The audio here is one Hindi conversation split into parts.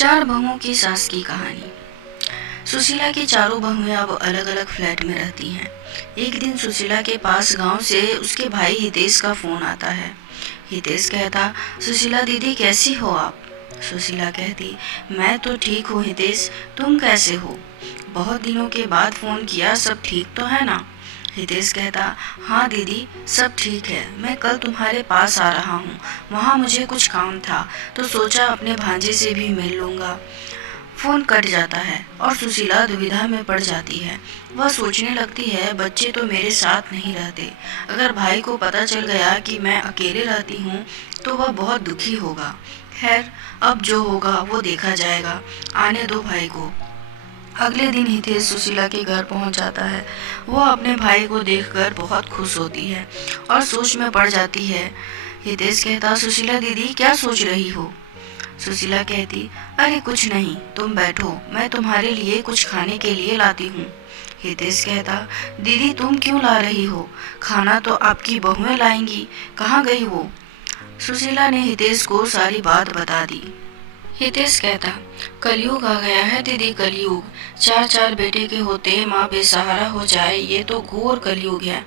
चार बहुओं की सास की कहानी। सुशीला की चारों बहुएं अब अलग अलग फ्लैट में रहती हैं। एक दिन सुशीला के पास गांव से उसके भाई हितेश का फोन आता है। हितेश कहता, सुशीला दीदी कैसी हो आप? सुशीला कहती, मैं तो ठीक हूँ हितेश, तुम कैसे हो? बहुत दिनों के बाद फोन किया, सब ठीक तो है ना? हितेश कहता, हाँ दीदी सब ठीक है, मैं कल तुम्हारे पास आ रहा हूँ, वहाँ मुझे कुछ काम था तो सोचा अपने भांजे से भी मिल लूँगा। फोन कट जाता है और सुशीला दुविधा में पड़ जाती है। वह सोचने लगती है, बच्चे तो मेरे साथ नहीं रहते, अगर भाई को पता चल गया कि मैं अकेले रहती हूँ तो वह बहुत दुखी होगा। खैर, अब जो होगा वो देखा जाएगा, आने दो भाई को। अगले दिन हितेश सुशीला के घर पहुंच जाता है। वह अपने भाई को देखकर बहुत खुश होती है और सोच में पड़ जाती है। हितेश कहता, सुशीला दीदी क्या सोच रही हो? सुशीला कहती, अरे कुछ नहीं, तुम बैठो, मैं तुम्हारे लिए कुछ खाने के लिए लाती हूँ। हितेश कहता, दीदी तुम क्यों ला रही हो? खाना तो आपकी बहुएं लाएंगी, कहाँ गई वो? सुशीला ने हितेश को सारी बात बता दी। हितेश कहता, कलयुग आ गया है दीदी, कलयुग। चार चार बेटे के होते माँ बेसहारा हो जाए, ये तो घोर कलयुग है।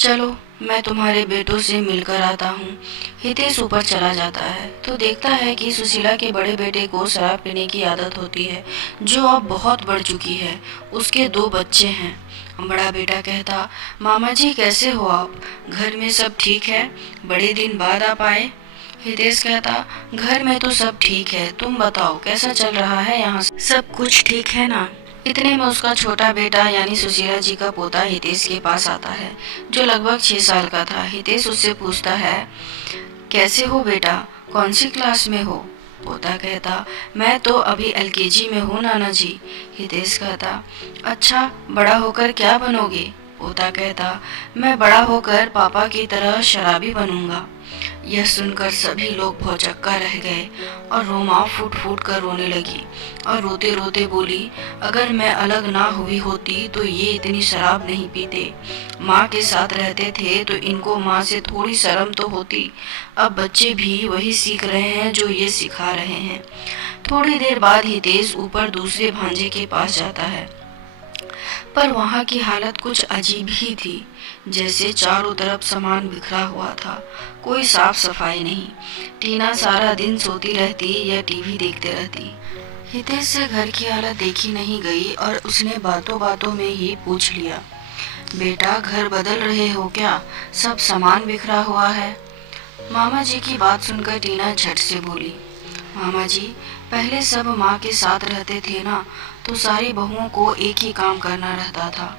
चलो मैं तुम्हारे बेटों से मिलकर आता हूँ। हितेश ऊपर चला जाता है तो देखता है कि सुशीला के बड़े बेटे को शराब पीने की आदत होती है, जो अब बहुत बढ़ चुकी है। उसके दो बच्चे हैं। बड़ा बेटा कहता, मामा जी कैसे हो आप? घर में सब ठीक है? बड़े दिन बाद आप आए। हितेश कहता, घर में तो सब ठीक है, तुम बताओ कैसा चल रहा है यहाँ? सब कुछ ठीक है ना? इतने में उसका छोटा बेटा यानी सुशीला जी का पोता हितेश के पास आता है, जो लगभग 6 साल का था। हितेश उससे पूछता है, कैसे हो बेटा, कौन सी क्लास में हो? पोता कहता, मैं तो अभी एलकेजी में हूँ नाना जी। हितेश कहता, अच्छा बड़ा होकर क्या बनोगे? पोता कहता, मैं बड़ा होकर पापा की तरह शराबी बनूंगा। यह सुनकर सभी लोग भौचक्का रह गए और रोमा फूट फूट कर रोने लगी और रोते रोते बोली, अगर मैं अलग ना हुई होती तो ये इतनी शराब नहीं पीते। माँ के साथ रहते थे तो इनको माँ से थोड़ी शर्म तो होती। अब बच्चे भी वही सीख रहे हैं जो ये सिखा रहे हैं। थोड़ी देर बाद हितेश ऊपर दूसरे भांजे के पास जाता है, पर वहाँ की हालत कुछ अजीब ही थी। जैसे चारों तरफ सामान बिखरा हुआ था, कोई साफ सफाई नहीं। टीना सारा दिन सोती रहती या टीवी देखते रहती। हितेश से घर की हालत देखी नहीं गई और उसने बातों बातों में ही पूछ लिया, बेटा घर बदल रहे हो क्या? सब सामान बिखरा हुआ है। मामा जी की बात सुनकर टीना झट से बोली, मामा जी पहले सब माँ के साथ रहते थे ना, तो सारी बहुओं को एक ही काम करना रहता था,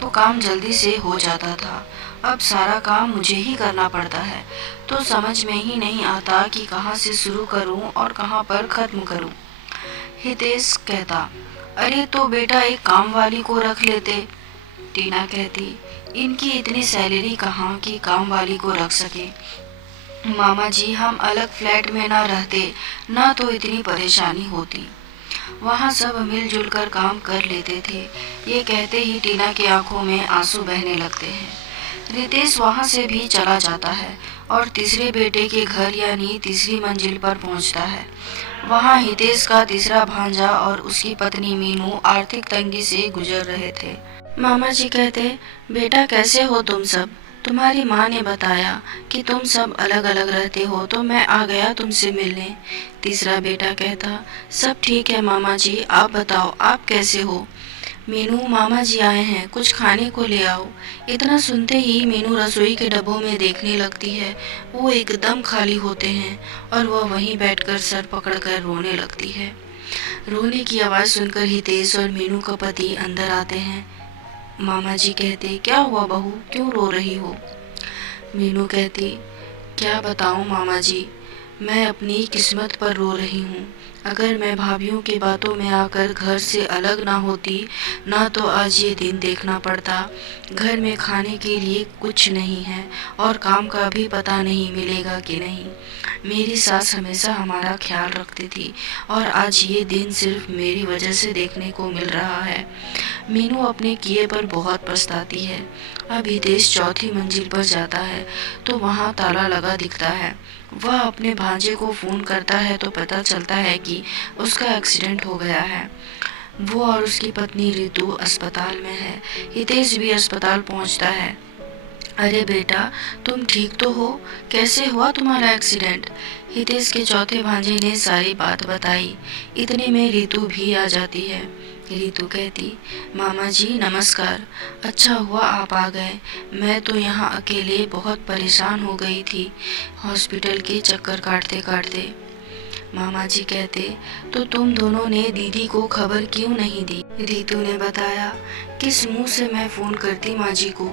तो काम जल्दी से हो जाता था। अब सारा काम मुझे ही करना पड़ता है, तो समझ में ही नहीं आता कि कहाँ से शुरू करूँ और कहाँ पर खत्म करूँ। हितेश कहता, अरे तो बेटा एक काम वाली को रख लेते। टीना कहती, इनकी इतनी सैलरी कहाँ कि काम वाली को रख सके। मामा जी हम अलग फ्लैट में ना रहते ना तो इतनी परेशानी होती, वहाँ सब मिलजुल कर काम कर लेते थे। ये कहते ही टीना की आंखों में आंसू बहने लगते हैं। रितेश वहाँ से भी चला जाता है और तीसरे बेटे के घर यानी तीसरी मंजिल पर पहुँचता है। वहाँ हितेश का तीसरा भांजा और उसकी पत्नी मीनू आर्थिक तंगी से गुजर रहे थे। मामा जी कहते, बेटा कैसे हो तुम सब? तुम्हारी माँ ने बताया कि तुम सब अलग अलग रहते हो तो मैं आ गया तुमसे मिलने। तीसरा बेटा कहता, सब ठीक है मामा जी, आप बताओ आप कैसे हो? मीनू, मामा जी आए हैं, कुछ खाने को ले आओ। इतना सुनते ही मीनू रसोई के डब्बों में देखने लगती है। वो एकदम खाली होते हैं और वह वहीं बैठकर सर पकड़कर रोने लगती है। रोने की आवाज़ सुनकर हितेश और मीनू का पति अंदर आते हैं। मामा जी कहते, क्या हुआ बहू, क्यों रो रही हो? मीनू कहती, क्या बताऊं मामा जी, मैं अपनी किस्मत पर रो रही हूँ। अगर मैं भाभीियों की बातों में आकर घर से अलग ना होती ना तो आज ये दिन देखना पड़ता। घर में खाने के लिए कुछ नहीं है और काम का भी पता नहीं मिलेगा कि नहीं। मेरी सास हमेशा हमारा ख्याल रखती थी और आज ये दिन सिर्फ मेरी वजह से देखने को मिल रहा है। मीनू अपने किए पर बहुत पछताती है। अब हितेश चौथी मंजिल पर जाता है तो वहाँ ताला लगा दिखता है। वह अपने भांजे को फ़ोन करता है तो पता चलता है कि उसका एक्सीडेंट हो गया है। वो और उसकी पत्नी रितु अस्पताल में है। हितेश भी अस्पताल पहुंचता है। अरे बेटा, तुम ठीक तो हो? कैसे हुआ तुम्हारा एक्सीडेंट? हितेश के चौथे भांजे ने सारी बात बताई। इतने में रितु भी आ जाती है। रितु कहती, मामा जी नमस्कार। अच्छा हुआ आप आ गए। मैं तो यहाँ अकेले बहुत परेशान हो गई थी हॉस्पिटल के चक्कर काटते काटते। मामा जी कहते, तो तुम दोनों ने दीदी को खबर क्यों नहीं दी? रितु ने बताया, किस मुंह से मैं फ़ोन करती माँ जी को।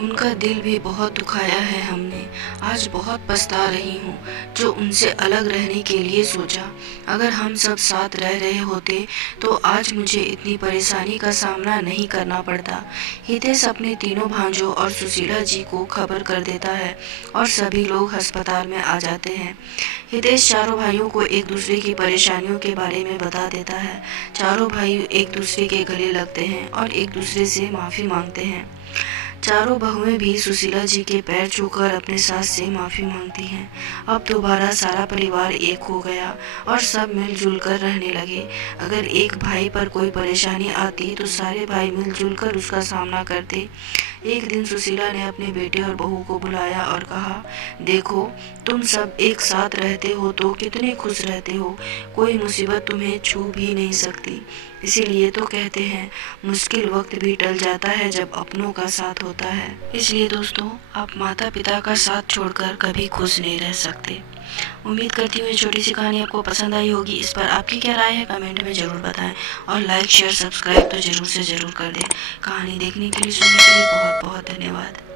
उनका दिल भी बहुत दुखाया है हमने। आज बहुत पछता रही हूँ जो उनसे अलग रहने के लिए सोचा। अगर हम सब साथ रह रहे होते तो आज मुझे इतनी परेशानी का सामना नहीं करना पड़ता। हितेश अपने तीनों भांजों और सुशीला जी को खबर कर देता है और सभी लोग अस्पताल में आ जाते हैं। हितेश चारों भाइयों को एक दूसरे की परेशानियों के बारे में बता देता है। चारों भाई एक दूसरे के गले लगते हैं और एक दूसरे से माफ़ी मांगते हैं। चारों बहुएं भी सुशीला जी के पैर छूकर अपने सास से माफ़ी मांगती हैं। अब दोबारा सारा परिवार एक हो गया और सब मिलजुल कर रहने लगे। अगर एक भाई पर कोई परेशानी आती तो सारे भाई मिलजुल कर उसका सामना करते। एक दिन सुशीला ने अपने बेटे और बहू को बुलाया और कहा, देखो तुम सब एक साथ रहते हो तो कितने खुश रहते हो। कोई मुसीबत तुम्हें छू भी नहीं सकती। इसीलिए तो कहते हैं मुश्किल वक्त भी टल जाता है जब अपनों का साथ होता है। इसलिए दोस्तों, आप माता पिता का साथ छोड़कर कभी खुश नहीं रह सकते। उम्मीद करती हूँ ये छोटी सी कहानी आपको पसंद आई होगी। इस पर आपकी क्या राय है कमेंट में ज़रूर बताएं और लाइक शेयर सब्सक्राइब तो ज़रूर से ज़रूर कर दें। कहानी देखने के लिए, सुनने के लिए बहुत बहुत धन्यवाद।